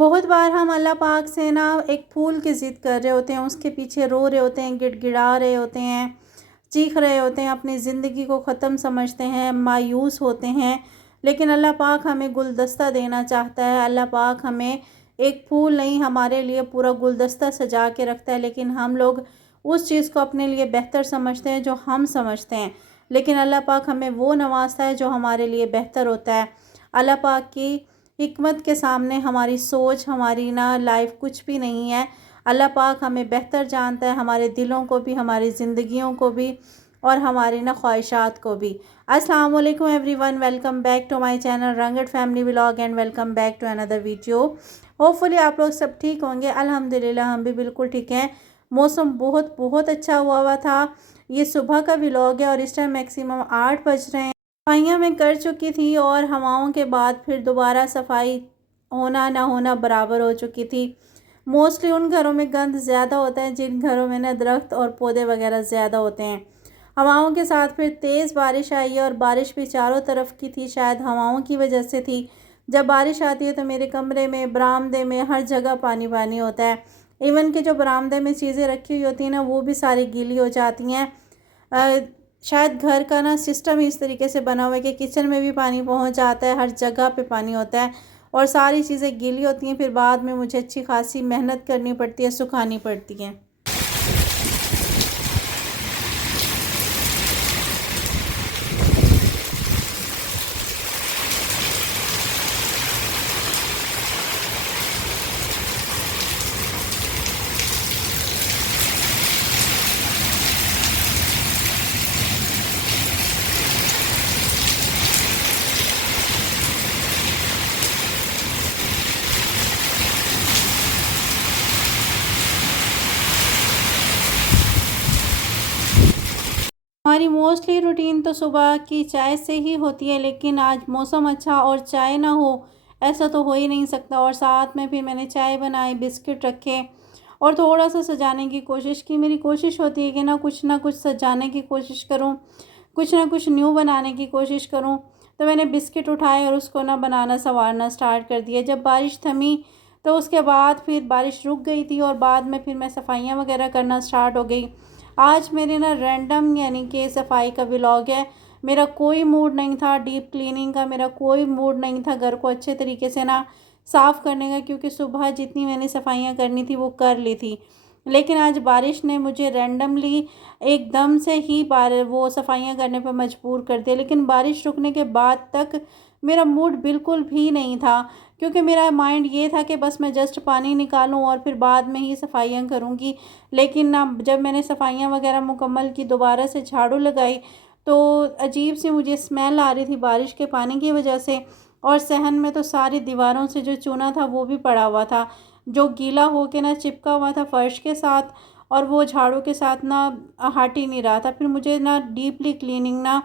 बहुत बार हम अल्लाह पाक से ना एक फूल की ज़िद कर रहे होते हैं, उसके पीछे रो रहे होते हैं, गिड़गिड़ा रहे होते हैं, चीख रहे होते हैं, अपनी ज़िंदगी को ख़त्म समझते हैं, मायूस होते हैं। लेकिन अल्लाह पाक हमें गुलदस्ता देना चाहता है। अल्लाह पाक हमें एक फूल नहीं, हमारे लिए पूरा गुलदस्ता सजा के रखता है। लेकिन हम लोग उस चीज़ को अपने लिए बेहतर समझते हैं जो हम समझते हैं। लेकिन अल्लाह पाक हमें वो नवाजता है जो हमारे लिए बेहतर होता है। अल्लाह पाक की हिकमत के सामने हमारी सोच, हमारी ना लाइफ कुछ भी नहीं है। अल्लाह पाक हमें बेहतर जानता है, हमारे दिलों को भी, हमारी ज़िंदगियों को भी और हमारी ना ख्वाहिशात को भी। अस्सलाम वालेकुम everyone, welcome back to my channel Rangat family vlog and welcome back to another video. Hopefully आप लोग सब ठीक होंगे। अल्हम्दुलिल्लाह हम भी बिल्कुल ठीक हैं। मौसम बहुत बहुत अच्छा हुआ था। ये सुबह का व्लॉग है और इस टाइम मैक्सिमम 8 बज रहे हैं। सफाइयाँ मैं कर चुकी थी और हवाओं के बाद फिर दोबारा सफाई होना ना होना बराबर हो चुकी थी। मोस्टली उन घरों में गंद ज़्यादा होता है जिन घरों में ना दरख्त और पौधे वगैरह ज़्यादा होते हैं। हवाओं के साथ फिर तेज़ बारिश आई है और बारिश भी चारों तरफ की थी, शायद हवाओं की वजह से थी। जब बारिश आती है तो मेरे कमरे में, बरामदे में, हर जगह पानी पानी होता है। इवन कि जो बरामदे में चीज़ें रखी हुई होती हैं ना, वो भी सारी गीली हो जाती हैं। शायद घर का ना सिस्टम इस तरीके से बना हुआ है कि किचन में भी पानी पहुंच जाता है, हर जगह पे पानी होता है और सारी चीज़ें गीली होती हैं। फिर बाद में मुझे अच्छी खासी मेहनत करनी पड़ती है, सुखानी पड़ती हैं। हमारी मोस्टली रूटीन तो सुबह की चाय से ही होती है, लेकिन आज मौसम अच्छा और चाय ना हो ऐसा तो हो ही नहीं सकता। और साथ में फिर मैंने चाय बनाई, बिस्किट रखे और थोड़ा सा सजाने की कोशिश की। मेरी कोशिश होती है कि ना कुछ सजाने की कोशिश करूं, कुछ ना कुछ न्यू बनाने की कोशिश करूं। तो मैंने बिस्किट उठाए और उसको ना बनाना संवारना स्टार्ट कर दिया। जब बारिश थमी तो उसके बाद फिर बारिश रुक गई थी और बाद में फिर मैं सफाइयाँ वगैरह करना स्टार्ट हो गई। आज मेरे ना रैंडम यानी कि सफाई का व्लॉग है। मेरा कोई मूड नहीं था डीप क्लीनिंग का, मेरा कोई मूड नहीं था घर को अच्छे तरीके से ना साफ़ करने का, क्योंकि सुबह जितनी मैंने सफाइयाँ करनी थी वो कर ली थी। लेकिन आज बारिश ने मुझे रैंडमली एकदम से ही वो सफाइयाँ करने पर मजबूर कर दिया। लेकिन बारिश रुकने के बाद तक मेरा मूड बिल्कुल भी नहीं था, क्योंकि मेरा माइंड ये था कि बस मैं जस्ट पानी निकालूं और फिर बाद में ही सफाइयाँ करूंगी। लेकिन ना जब मैंने सफाइयाँ वगैरह मुकम्मल की, दोबारा से झाड़ू लगाई, तो अजीब सी मुझे स्मेल आ रही थी बारिश के पानी की वजह से। और सहन में तो सारी दीवारों से जो चूना था वो भी पड़ा हुआ था, जो गीला होके ना चिपका हुआ था फर्श के साथ, और वो झाड़ू के साथ ना हट ही नहीं रहा था। फिर मुझे ना डीपली क्लीनिंग ना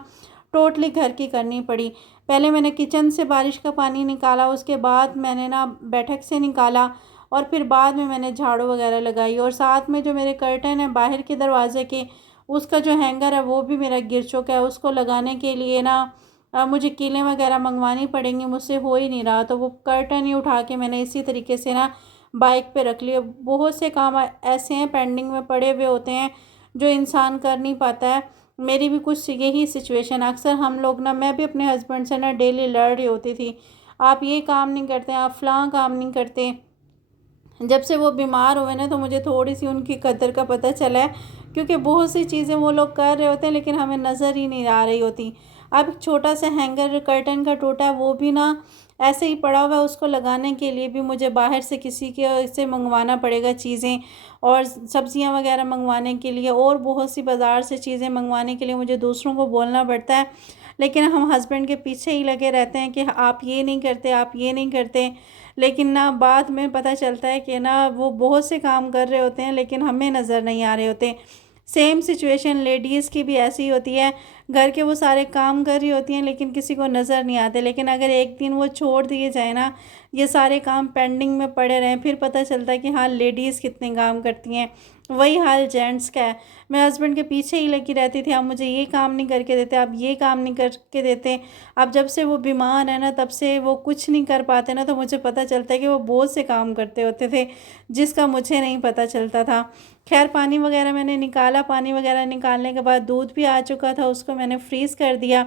टोटली घर की करनी पड़ी। पहले मैंने किचन से बारिश का पानी निकाला, उसके बाद मैंने ना बैठक से निकाला और फिर बाद में मैंने झाड़ू वगैरह लगाई। और साथ में जो मेरे कर्टन है बाहर के दरवाज़े के, उसका जो हैंगर है वो भी मेरा गिर चुका है। उसको लगाने के लिए ना मुझे कीलें वगैरह मंगवानी पड़ेंगी, मुझसे हो ही नहीं रहा। तो वो कर्टन ही उठा के मैंने इसी तरीके से ना बाइक पे रख लिया। बहुत से काम ऐसे हैं पेंडिंग में पड़े हुए होते हैं जो इंसान कर नहीं पाता है। मेरी भी कुछ यही सिचुएशन, अक्सर हम लोग ना, मैं भी अपने हस्बैंड से ना डेली लड़ रही होती थी, आप ये काम नहीं करते, आप फ़लाँ काम नहीं करते। जब से वो बीमार हुए ना तो मुझे थोड़ी सी उनकी कदर का पता चला है, क्योंकि बहुत सी चीज़ें वो लोग कर रहे होते हैं लेकिन हमें नज़र ही नहीं आ रही होती। अब एक छोटा सा हैंगर कर्टन का टूटा है, वो भी ना ऐसे ही पड़ा हुआ है, उसको लगाने के लिए भी मुझे बाहर से किसी के से मंगवाना पड़ेगा चीज़ें, और सब्ज़ियां वगैरह मंगवाने के लिए और बहुत सी बाज़ार से चीज़ें मंगवाने के लिए मुझे दूसरों को बोलना पड़ता है। लेकिन हम हस्बैंड के पीछे ही लगे रहते हैं कि आप ये नहीं करते, आप ये नहीं करते। लेकिन ना बाद में पता चलता है कि ना वो बहुत से काम कर रहे होते हैं लेकिन हमें नज़र नहीं आ रहे होते। सेम सिचुएशन लेडीज़ की भी ऐसी होती है। घर के वो सारे काम कर रही होती हैं लेकिन किसी को नज़र नहीं आते। लेकिन अगर एक दिन वो छोड़ दिए जाए ना, ये सारे काम पेंडिंग में पड़े रहें, फिर पता चलता है कि हाँ लेडीज़ कितने काम करती हैं। वही हाल जेंट्स का है। मैं हस्बैंड के पीछे ही लगी रहती थी, आप मुझे ये काम नहीं करके देते, आप ये काम नहीं करके देते। अब जब से वो बीमार है ना, तब से वो कुछ नहीं कर पाते ना, तो मुझे पता चलता है कि वो बहुत से काम करते होते थे जिसका मुझे नहीं पता चलता था। खैर पानी वगैरह मैंने निकाला, पानी वगैरह निकालने के बाद दूध भी आ चुका था, उसको मैंने फ्रीज़ कर दिया।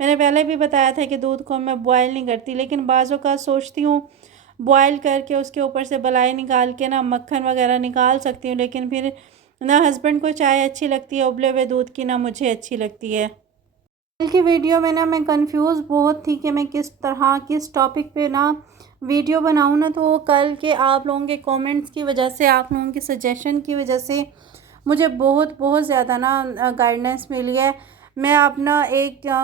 मैंने पहले भी बताया था कि दूध को मैं बॉयल नहीं करती, लेकिन बाज़ औक़ात सोचती हूँ बॉयल करके उसके ऊपर से मलाई निकाल के ना मक्खन वगैरह निकाल सकती हूँ, लेकिन फिर ना हस्बैंड को चाय अच्छी लगती है उबले हुए दूध की, ना मुझे अच्छी लगती है। कल की वीडियो में ना मैं कंफ्यूज बहुत थी कि मैं किस तरह किस टॉपिक पे ना वीडियो बनाऊँ ना, तो वो कल के आप लोगों के कमेंट्स की वजह से, आप लोगों के सजेशन की वजह से मुझे बहुत बहुत ज़्यादा ना गाइडेंस मिली है। मैं अपना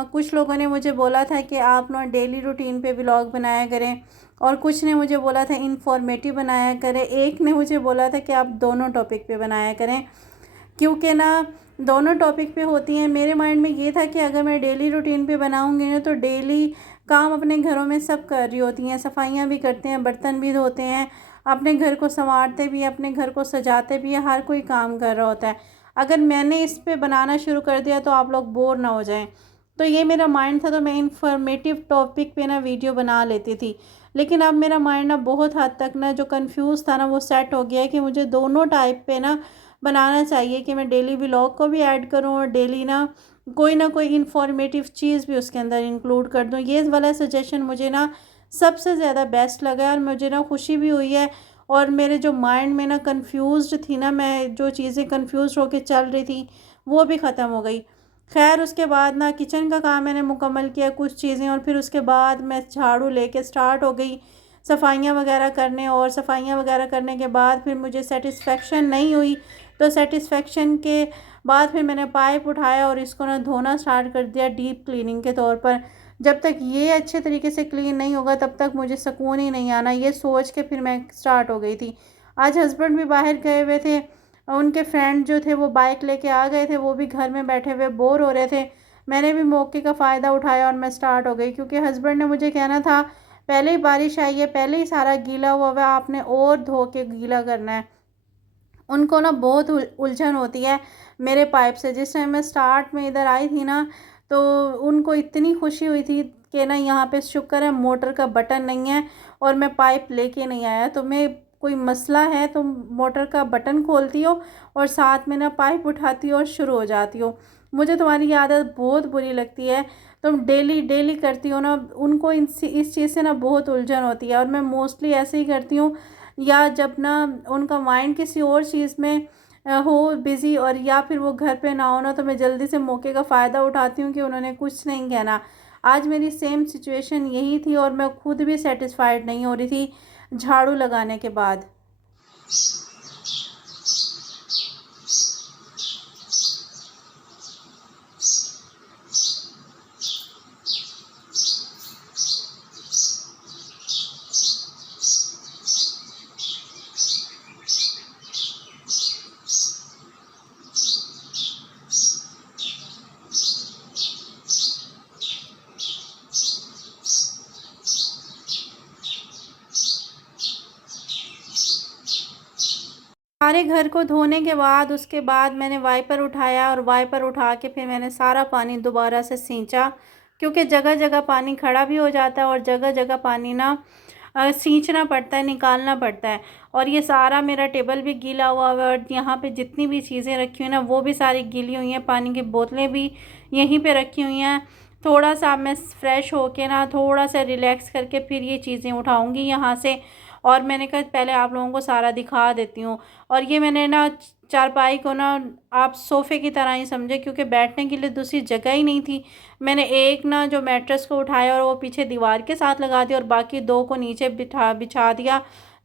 कुछ लोगों ने मुझे बोला था कि आप ना डेली रूटीन पे व्लॉग बनाया करें, और कुछ ने मुझे बोला था इंफॉर्मेटिव बनाया करें, एक ने मुझे बोला था कि आप दोनों टॉपिक पे बनाया करें, क्योंकि ना दोनों टॉपिक पे होती हैं। मेरे माइंड में ये था कि अगर मैं डेली रूटीन पे बनाऊंगी ना, तो डेली काम अपने घरों में सब कर रही होती हैं, सफाइयाँ भी करते हैं, बर्तन भी धोते हैं, अपने घर को संवारते भी हैं, अपने घर को सजाते भी हैं, हर कोई काम कर रहा होता है। अगर मैंने इस पे बनाना शुरू कर दिया तो आप लोग बोर ना हो जाएं, तो ये मेरा माइंड था, तो मैं इंफॉर्मेटिव टॉपिक पे ना वीडियो बना लेती थी। लेकिन अब मेरा माइंड ना बहुत हद तक ना जो कंफ्यूज था ना, वो सेट हो गया है कि मुझे दोनों टाइप पे ना बनाना चाहिए, कि मैं डेली व्लॉग को भी ऐड करूं और डेली ना कोई इन्फॉर्मेटिव चीज़ भी उसके अंदर इंक्लूड कर दूं। ये वाला सजेशन मुझे ना सबसे ज़्यादा बेस्ट लगा है, और मुझे ना खुशी भी हुई है, और मेरे जो माइंड में ना कंफ्यूज्ड थी ना, मैं जो चीज़ें कंफ्यूज होकर चल रही थी वो भी ख़त्म हो गई। खैर उसके बाद ना किचन का काम मैंने मुकम्मल किया कुछ चीज़ें, और फिर उसके बाद मैं झाड़ू लेके स्टार्ट हो गई सफाइयाँ वगैरह करने, और सफाइयाँ वगैरह करने के बाद फिर मुझे सेटिस्फेक्शन नहीं हुई, तो सेटिस्फेक्शन के बाद फिर मैंने पाइप उठाया और इसको ना धोना स्टार्ट कर दिया डीप क्लीनिंग के तौर पर। जब तक ये अच्छे तरीके से क्लीन नहीं होगा तब तक मुझे सुकून ही नहीं आना, ये सोच के फिर मैं स्टार्ट हो गई थी। आज हस्बैंड भी बाहर गए हुए थे, उनके फ्रेंड जो थे वो बाइक लेके आ गए थे, वो भी घर में बैठे हुए बोर हो रहे थे। मैंने भी मौके का फ़ायदा उठाया और मैं स्टार्ट हो गई, क्योंकि हस्बैंड ने मुझे कहना था पहले ही बारिश आई है, पहले ही सारा गीला हुआ है, आपने और धो के गीला करना है। उनको ना बहुत उलझन होती है मेरे पाइप से। जिस टाइम मैं स्टार्ट में इधर आई थी ना, तो उनको इतनी खुशी हुई थी कि ना यहाँ पे शुक्र है मोटर का बटन नहीं है और मैं पाइप लेके नहीं आया। तो मैं कोई मसला है तो मोटर का बटन खोलती हो और साथ में ना पाइप उठाती हो और शुरू हो जाती हो। मुझे तुम्हारी ये आदत बहुत बुरी लगती है, तुम डेली डेली करती हो ना। उनको इस चीज़ से ना बहुत उलझन होती है, और मैं मोस्टली ऐसे ही करती हूँ, या जब ना उनका माइंड किसी और चीज़ में हो बिज़ी, और या फिर वो घर पे ना हो ना, तो मैं जल्दी से मौके का फ़ायदा उठाती हूँ कि उन्होंने कुछ नहीं कहना। आज मेरी सेम सिचुएशन यही थी, और मैं खुद भी सेटिस्फाइड नहीं हो रही थी झाड़ू लगाने के बाद। सारे घर को धोने के बाद उसके बाद मैंने वाइपर उठाया, और वाइपर उठा के फिर मैंने सारा पानी दोबारा से सींचा, क्योंकि जगह जगह पानी खड़ा भी हो जाता है और जगह जगह पानी ना सींचना पड़ता है, निकालना पड़ता है। और ये सारा मेरा टेबल भी गीला हुआ है, और यहाँ पे जितनी भी चीज़ें रखी हुई ना वो भी सारी गीली हुई हैं, पानी की बोतलें भी यहीं पे रखी हुई हैं। थोड़ा सा मैं फ्रेश होके ना थोड़ा सा रिलैक्स करके फिर ये चीज़ें उठाऊँगी यहाँ से। और मैंने कहा पहले आप लोगों को सारा दिखा देती हूँ। और ये मैंने ना चारपाई को ना आप सोफ़े की तरह ही समझे, क्योंकि बैठने के लिए दूसरी जगह ही नहीं थी। मैंने एक ना जो मैट्रेस को उठाया और वो पीछे दीवार के साथ लगा दिया, और बाकी दो को नीचे बिछा दिया,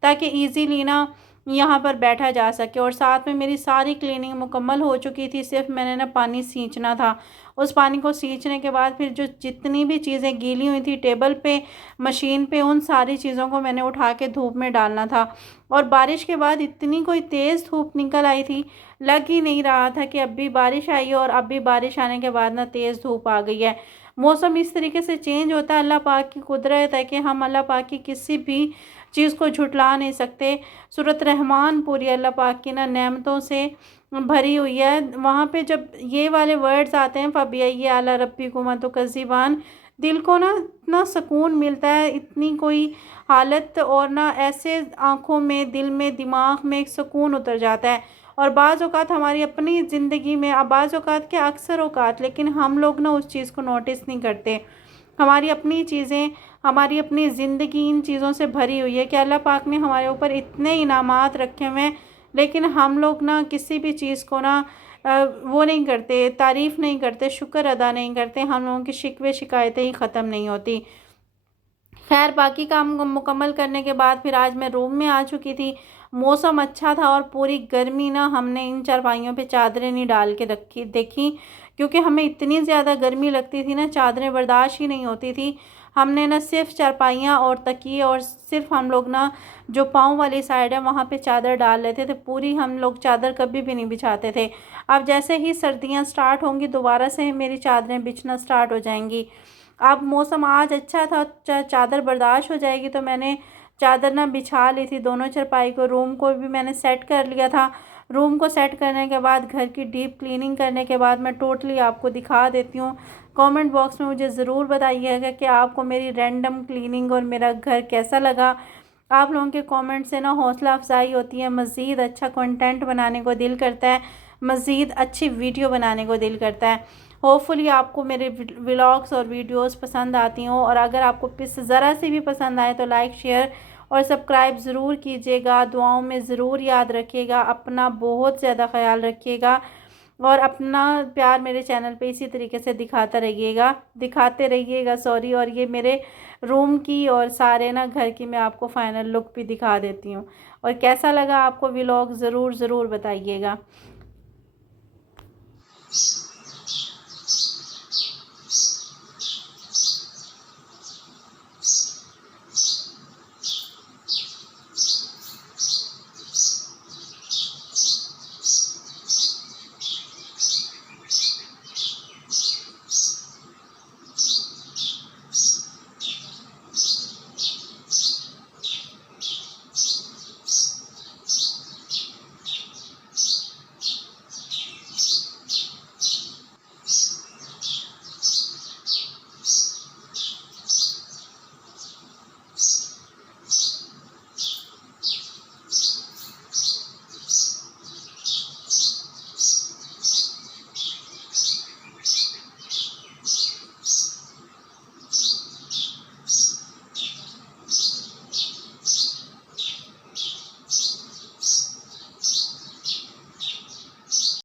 ताकि इजीली ना यहाँ पर बैठा जा सके। और साथ में मेरी सारी क्लीनिंग मुकम्मल हो चुकी थी, सिर्फ मैंने ना पानी सींचना था। उस पानी को सींचने के बाद फिर जो जितनी भी चीज़ें गीली हुई थी टेबल पे, मशीन पे, उन सारी चीज़ों को मैंने उठा के धूप में डालना था। और बारिश के बाद इतनी कोई तेज़ धूप निकल आई थी, लग ही नहीं रहा था कि अब भी बारिश आई है, और अब भी बारिश आने के बाद ना तेज़ धूप आ गई है। मौसम इस तरीके से चेंज होता है, अल्लाह पाक की कुदरत है कि हम अल्लाह पाक की किसी भी चीज़ को झुठला नहीं सकते। सूरत रहमान पूरी अल्लाह पाक की ना नेमतों से भरी हुई है। वहाँ पे जब ये वाले वर्ड्स आते हैं, फ़बिअय्यि आला रब्बिकुमा तुकज़्ज़िबान, दिल को ना इतना सुकून मिलता है, इतनी कोई हालत, और ना ऐसे आँखों में, दिल में, दिमाग में एक सुकून उतर जाता है। और बाज़ औक़ात हमारी अपनी ज़िंदगी में, बाज़ औक़ात क्या, अक्सर औक़ात, लेकिन हम लोग ना उस चीज़ को नोटिस नहीं करते। हमारी अपनी चीज़ें, हमारी अपनी ज़िंदगी इन चीज़ों से भरी हुई है कि अल्लाह पाक ने हमारे ऊपर इतने इनामात रखे हुए हैं, लेकिन हम लोग ना किसी भी चीज़ को ना वो नहीं करते, तारीफ़ नहीं करते, शुक्र अदा नहीं करते। हम लोगों की शिकवे शिकायतें ही ख़त्म नहीं होती। खैर बाकी काम को मुकम्मल करने के बाद फिर आज मैं रूम में आ चुकी थी। मौसम अच्छा था और पूरी गर्मी ना हमने इन चारपाइयों पे चादरें नहीं डाल के रखी देखी, क्योंकि हमें इतनी ज़्यादा गर्मी लगती थी ना, चादरें बर्दाश्त ही नहीं होती थी। हमने ना सिर्फ़ चारपाइयाँ और तकिए, और सिर्फ़ हम लोग ना जो पाँव वाली साइड है वहाँ पे चादर डाल लेते थे, पूरी हम लोग चादर कभी भी नहीं बिछाते थे। अब जैसे ही सर्दियाँ स्टार्ट होंगी दोबारा से मेरी चादरें बिछना स्टार्ट हो जाएँगी। अब मौसम आज अच्छा था, चादर बर्दाश्त हो जाएगी, तो मैंने चादर ना बिछा ली थी दोनों चारपाई को। रूम को भी मैंने सेट कर लिया था। रूम को सेट करने के बाद, घर की डीप क्लीनिंग करने के बाद मैं टोटली आपको दिखा देती हूँ। कमेंट बॉक्स में मुझे ज़रूर बताइएगा कि आपको मेरी रैंडम क्लीनिंग और मेरा घर कैसा लगा। आप लोगों के कमेंट से ना हौसला अफजाई होती है, मज़ीद अच्छा कंटेंट बनाने को दिल करता है, मज़ीद अच्छी वीडियो बनाने को दिल करता है। होपफुली आपको मेरे व्लॉग्स और वीडियोस पसंद आती हों, और अगर आपको पिस ज़रा सी भी पसंद आए तो लाइक, शेयर और सब्सक्राइब ज़रूर कीजिएगा। दुआओं में ज़रूर याद रखिएगा। अपना बहुत ज़्यादा ख़याल रखिएगा, और अपना प्यार मेरे चैनल पे इसी तरीके से दिखाते रहिएगा सॉरी। और ये मेरे रूम की और सारे ना घर की मैं आपको फ़ाइनल लुक भी दिखा देती हूँ। और कैसा लगा आपको व्लॉग ज़रूर बताइएगा।